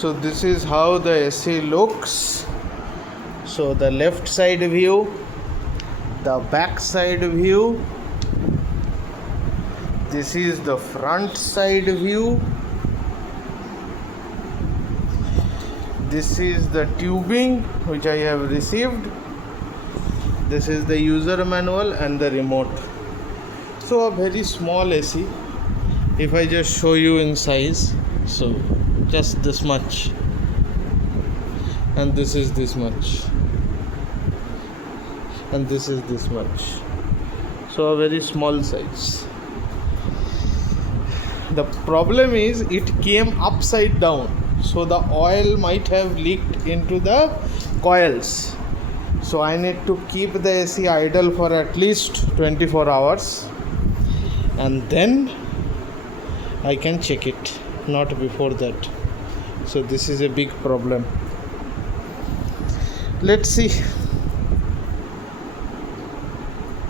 So this is how the AC looks. So the left side view, the back side view, this is the front side view, this is the tubing which I have received, this is the user manual and the remote. So a very small AC. If I just show you in size, so just this much, and this is this much, and this is this much. So a very small size. The problem is it came upside down, so the oil might have leaked into the coils. So I need to keep the AC idle for at least 24 hours and then I can check it, not before that. So this is a big problem. Let's see.